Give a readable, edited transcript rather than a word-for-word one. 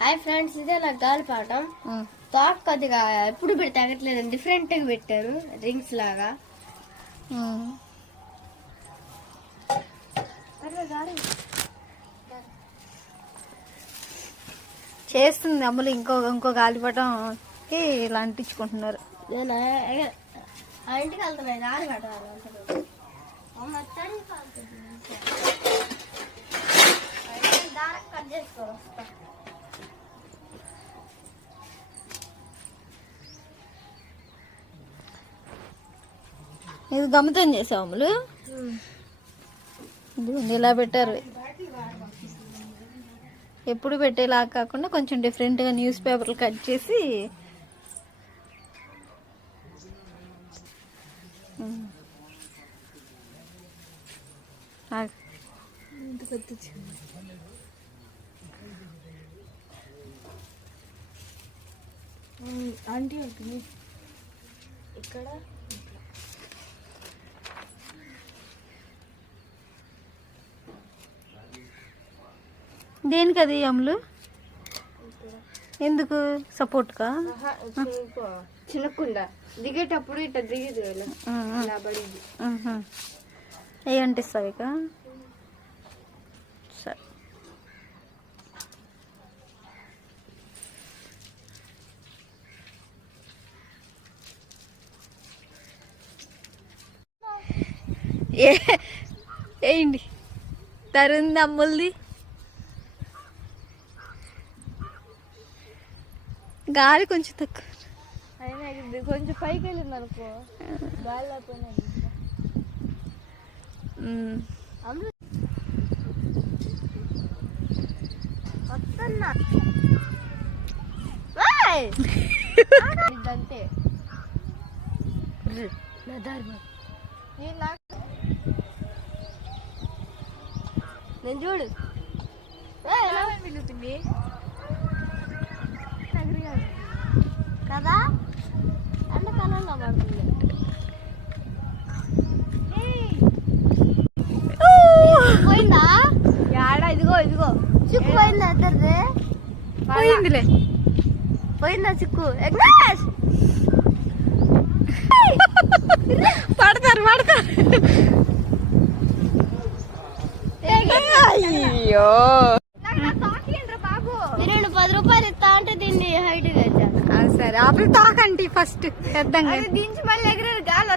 Hi friends, ఇదే నా గాలిపాటం. Thought కొద్దిగా ఎప్పుడు పెడితే తగ్గట్లేదు, డిఫరెంట్ గా పెట్టారు రింగ్స్ లాగా. చేస్తుంది అమ్ములు. ఇంకో గాలిపటం ఇలా అంటించుకుంటున్నారు. నేను ఆ ఇంటికి వెళ్తున్నాను, గాలి పెట్టాలి. కట్ చేసుకో. ఇది గమ్మతం చేసావు అమ్ములు. ఇలా పెట్టారు. ఎప్పుడు పెట్టేలా కాకుండా కొంచెం డిఫరెంట్గా న్యూస్ పేపర్లు కట్ చేసి ఆంటీ ఇక్కడ దేనికి అది అమ్ములు? ఎందుకు సపోర్ట్గా? చిన్నకుండా దిగేటప్పుడు ఇట్లా దిగదు ఏ అంటిస్తావు ఇక? సరే. ఏంటి తరుంది అమ్ముల్ది. గాలి కొంచెం తక్కువ, అయినా కొంచెం పైకి వెళ్ళింది అనుకో, గాలి లేకపోయినా అంతే. నేను చూడు మిగులుతుంది కదా, అన్న కలర్లో పడుతుంది. పోయిందా యాడా? ఇదిగో చిక్కు పోయిందా? ఇద్దరిది పోయిందిలే. పోయిందా చిక్కు? పడతారు. అయ్యో, మీరు 10 రూపాయలు ఇస్తా అంటే దీన్ని హైట్ గా. సరే ఆపి తాకండి ఫస్ట్ పెద్దంగా దించి మళ్ళీ ఎగిరే గాలి